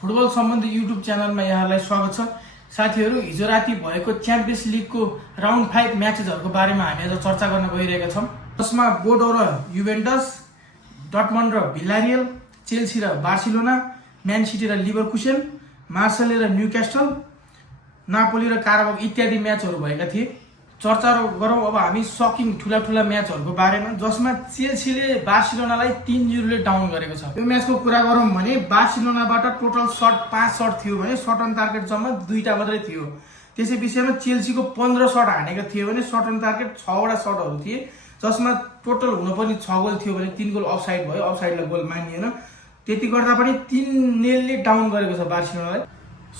Football सम्बन्धी YouTube च्यानलमा यहाँलाई स्वागत छ। साथीहरू, हिजो राति भएको च्याम्पियन्स लिगको राउन्ड 5 म्याचेसहरूको बारेमा हामी आज चर्चा गर्न गइरहेका छौँ। जसमा बोर्डो र युभेन्टस, डटमन्ड र भिलारियल, चेल्सी र बार्सिलोना, म्यान सिटी र लिभरकुसेन, मार्सेले र न्युक्यास्टल, नापोली र कारबाग इत्यादि म्याचहरू भएका थिए। चर्चा गरौँ अब हामी सकिङ ठुला म्याचहरूको बारेमा, जसमा चेल्सीले बार्सिलोनालाई 3-0 ले डाउन गरेको छ। यो म्याचको कुरा गरौँ भने बार्सिलोनाबाट टोटल सट 5 सट थियो भने सट अन टार्गेट जम्मा 2टा मात्रै थियो। त्यसै विषयमा चेल्सीको 15 सट हानेको थियो भने सट अन टार्गेट 6वटा सटहरू थिए, जसमा टोटल हुनुपर्ने 6 गोल थियो भने 3 गोल अफसाइड भयो, अफसाइडलाई गोल मानिएन। त्यति गर्दा पनि 3-0 ले डाउन गरेको छ बार्सिलोनालाई।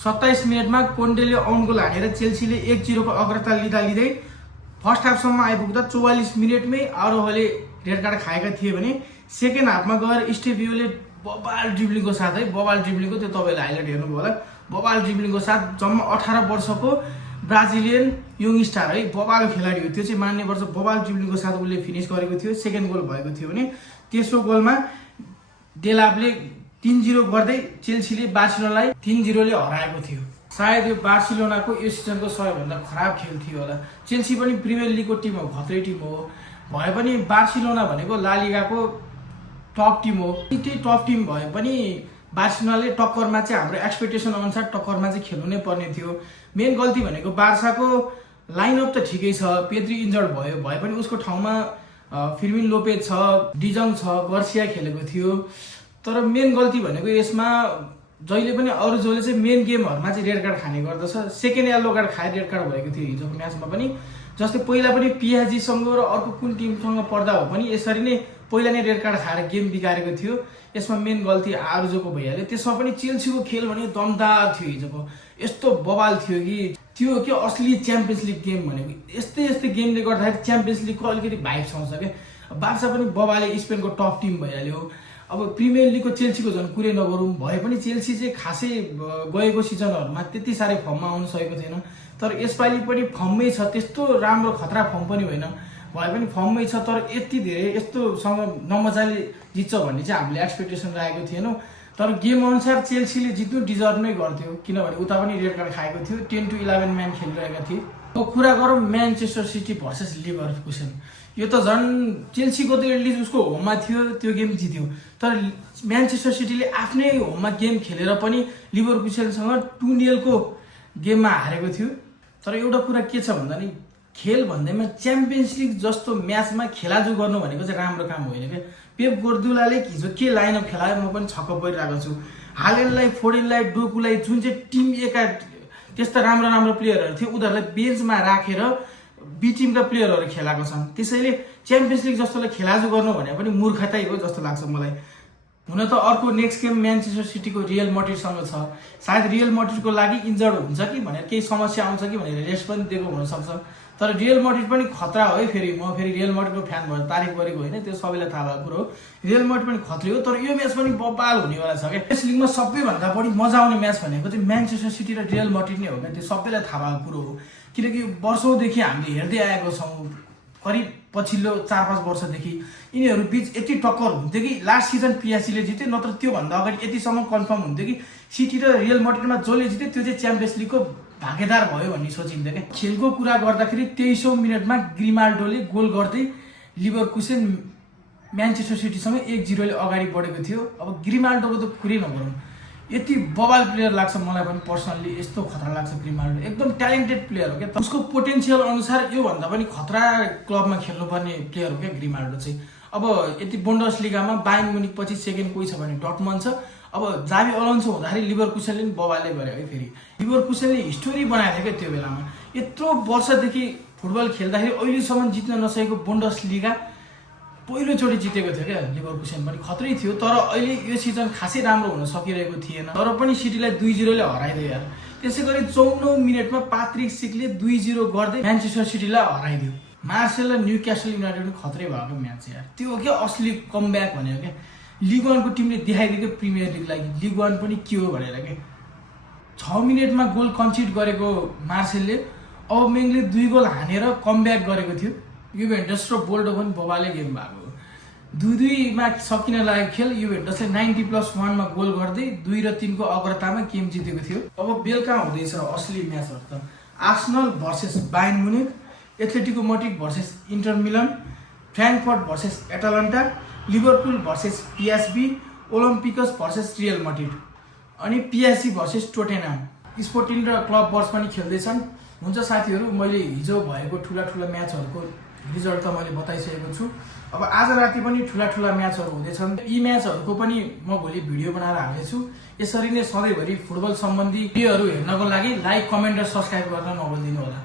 27 मिनेटमा कोन्डेले अन गोल हानेर चेल्सीले 1-0 को अग्रता लिँदै फर्स्ट हाफसम्म आइपुग्दा 44 मिनेटमै आरोहले रेड कार्ड खाएका थिए भने सेकेन्ड हाफमा गएर स्टेभियोले बबाल ड्रिब्लिङको साथ बबाल ड्रिब्लिङको त्यो तपाईँले हाइलाइट हेर्नुभयो होला, बबाल ड्रिब्लिङको साथ जम्मा 18 वर्षको ब्राजिलियन यङ स्टार बबाल खेलाडी हो, त्यो चाहिँ मान्ने वर्ष बबाल ड्रिब्लिङको साथ उसले फिनिस गरेको थियो। सेकेन्ड गोल भएको थियो भने तेस्रो गोलमा डेलापले 3-0 गर्दै चेल्सीले बार्सिलोनालाई 3-0 ले हराएको थियो। सायद यो बार्सिलोनाको यो सिजनको सबैभन्दा खराब खेल थियो होला। चेल्सी पनि प्रिमियर लिगको टिम हो, खत्रै टिम हो, भए पनि बार्सिलोना भनेको ला लिगाको टप टिम हो। त्यही टप टिम भए पनि बार्सिलोनाले टक्करमा चाहिँ हाम्रो एक्सपेक्टेसन अनुसार टक्करमा चाहिँ खेल्नु नै पर्ने थियो। मेन गल्ती भनेको बार्साको लाइनअप त ठिकै छ, पेद्री इन्जर्ड भए पनि उसको ठाउँमा फिर्मिन लोपेज छ, डिजङ छ, गर्सिया खेलेको थियो। तर मेन गल्ती भनेको यसमा जहिले पनि अरू जसले चाहिँ मेन गेमहरूमा चाहिँ रेड कार्ड खाने गर्दछ, सेकेन्ड येलो कार्ड खाएर रेड कार्ड भएको थियो हिजोको म्याचमा पनि। जस्तै पहिला पनि पिएसजीसँग र अर्को कुन टिमसँग पर्दा हो पनि यसरी नै पहिला नै रेड कार्ड खाएर गेम बिगारेको थियो। यसमा मेन गल्ती आरुजोको भइहाल्यो। त्यसमा पनि चेल्सीको खेल भने दमदार थियो हिजोको, यस्तो बवाल थियो कि त्यो के असली च्याम्पियन्स लिग गेम भनेको। यस्तै गेमले गर्दाखेरि च्याम्पियन्स लिगको अलिकति भाइब्स आउँछ क्या। बार्सा पनि बबाले स्पेनको टप टिम भइहाल्यो। अब प्रिमियर लिगको चेल्सीको झन् कुरै नगरौँ, भए पनि चेल्सी चाहिँ खासै गएको सिजनहरूमा त्यति साह्रै फर्ममा आउन सकेको थिएन। तर यसपालि पनि फर्ममै छ, त्यस्तो राम्रो खतरा फर्म पनि होइन, भए पनि फर्ममै छ। तर यति धेरै यस्तोसँग नमजाले जित्छ भन्ने चाहिँ हामीले एक्सपेक्टेसन राखेको थिएनौँ। तर गेम अनुसार चेल्सीले जित्नु डिजर्भ नै गर्थ्यो, किनभने उता पनि रेड कार्ड खाएको थियो। 10-11 म्यान खेलिरहेका थिए। अब कुरा गरौँ म्यानचेस्टर सिटी भर्सेस लिभरकुसेन। यो त झन् चेल्सीको त एटलिस्ट उसको होममा थियो, त्यो गेम जित्यो। तर म्यानचेस्टर सिटीले आफ्नै होममा गेम खेलेर पनि लिभरकुसेनसँग 2-0 को गेममा हारेको थियो। तर एउटा कुरा के छ भन्दा नि खेल भन्दैमा च्याम्पियन्स लिग जस्तो म्याचमा खेलाजु गर्नु भनेको चाहिँ राम्रो काम होइन क्या। पेप गार्दियोलाले हिजो के लाइनअप खेलायो म पनि छक्क परिरहेको छु। हालेनलाई, फोडेनलाई, डोकुलाई, जुन चाहिँ टिम एका त्यस्ता राम्रो प्लेयरहरू थिए उनीहरूलाई बेन्चमा राखेर बी टिमका प्लेयरहरू खेलाएको छन्। त्यसैले च्याम्पियन्स लिग जस्तोलाई खेलाजु गर्नु भने पनि मूर्खतै हो जस्तो लाग्छ मलाई। हुन त अर्को नेक्स्ट गेम म्यानचेस्टर सिटीको रियल मड्रिडसँग छ। सायद रियल मड्रिडको लागि इन्जर्ड हुन्छ कि भनेर केही समस्या आउँछ कि भनेर रेस्ट पनि दिएको हुनसक्छ। तर रियल मड्रिड पनि खतरा हो है। म फेरि रियल मड्रिडको फ्यान भएर तारिफ गरेको होइन, त्यो सबैलाई थाहा भएको कुरो हो। रियल मड्रिड पनि खतरै हो। तर यो म्याच पनि बबाल हुनेवाला छ क्या। यस लिगमा सबैभन्दा बढी मजा आउने म्याच भनेको चाहिँ म्यानचेस्टर सिटी र रियल मड्रिड नै हो क्या। त्यो सबैलाई थाहा भएको कुरो हो, किनकि वर्षौँदेखि हामीले हेर्दै आएको छौँ। करिब पछिल्लो 4-5 वर्षदेखि यिनीहरू बिच यति टक्कर हुन्थ्यो कि लास्ट सिजन पिएसजीले जित्यो, नत्र त्योभन्दा अगाडि यतिसम्म कन्फर्म हुन्थ्यो कि सिटी र रियल मड्रिडमा जसले जित्यो त्यो चाहिँ च्याम्पियन्स लिगको भागेदार भयो भन्ने सोचिन्थ्यो क्या। खेलको कुरा गर्दाखेरि 23औं मिनटमा ग्रिमाल्डोले गोल गर्दै लिभरकुसेन म्यानचेस्टर सिटीसँग 1-0 ले अगाडि बढेको थियो। अब ग्रिमाल्डोको त कुरै नगरौँ, यति बबाल प्लेयर लाग्छ मलाई पनि पर्सनल्ली। यस्तो खतरा लाग्छ ग्रिमाल्डो, एकदम ट्यालेन्टेड प्लेयर हो क्या। उसको पोटेन्सियल अनुसार योभन्दा पनि खतरा क्लबमा खेल्नुपर्ने प्लेयर हो क्या ग्रिमाल्डो चाहिँ। अब यति बुन्डस लिगामा बायर्न म्युनिख पछि सेकेन्ड कोही छ भने डटमन्ड छ। अब जावी अलोन्सो हुँदाखेरि लिभरकुसेनले पनि बबालले गर्यो है। फेरि लिभरकुसेनले हिस्टोरी बनाएको थियो क्या त्यो बेलामा। यत्रो वर्षदेखि फुटबल खेल्दाखेरि अहिलेसम्म जित्न नसकेको बुन्डस लिगा पहिलोचोटि जितेको थियो क्या लिभरकुसेन पनि खत्रै थियो। तर अहिले यो सिजन खासै राम्रो हुन सकिरहेको थिएन, तर पनि सिटीलाई 2-0 ले हराइदियो यार। त्यसै गरी 54औं मिनटमा पात्रिक सिकले 2-0 गर्दै म्यानचेस्टर सिटीलाई हराइदियो। मार्सेल र न्युक्यासल युनाइटेड पनि खत्रै भएको म्याच यार। त्यो हो क्या असली कमब्याक भनेको क्या। लिग 1 को टिमले देखाइदियो प्रिमियर लिगलाई लिग 1 पनि के हो भनेर क्या। 6 मिनटमा गोल कन्सिड गरेको मार्सेलले अबमेङले 2 गोल हानेर कमब्याक गरेको थियो। युभेन्टस र बोल्डो पनि बबाले गेम भएको। 2-2 सकिन लागेको खेल युभेन्टसले 90+1 मा गोल गर्दै 2 र 3 को अग्रतामा गेम जितेको थियो। अब बेलुका हुँदैछ असली म्याचहरू त Arsenal versus Bayern Munich, Atletico Madrid versus Inter Milan, Frankfurt versus Atalanta, Liverpool versus PSB, Olympiacos versus Real Madrid अनि पिएसजी भर्सेस टोटेनहाम। स्पोर्टिङ र क्लब बर्स पनि खेल्दैछन्। हुन्छ साथीहरू, मैले हिजो भएको ठुला म्याचहरूको रिजल्ट त मैले बताइसकेको छु। अब आज राति पनि ठुला म्याचहरू हुँदैछन्। यी म्याचहरूको पनि म भोलि भिडियो बनाएर हाल्नेछु। यसरी नै सधैँभरि फुटबल सम्बन्धी भिडियोहरू हेर्नको लागि लाइक, कमेन्ट र सब्सक्राइब गर्न नभुल्दिनु होला।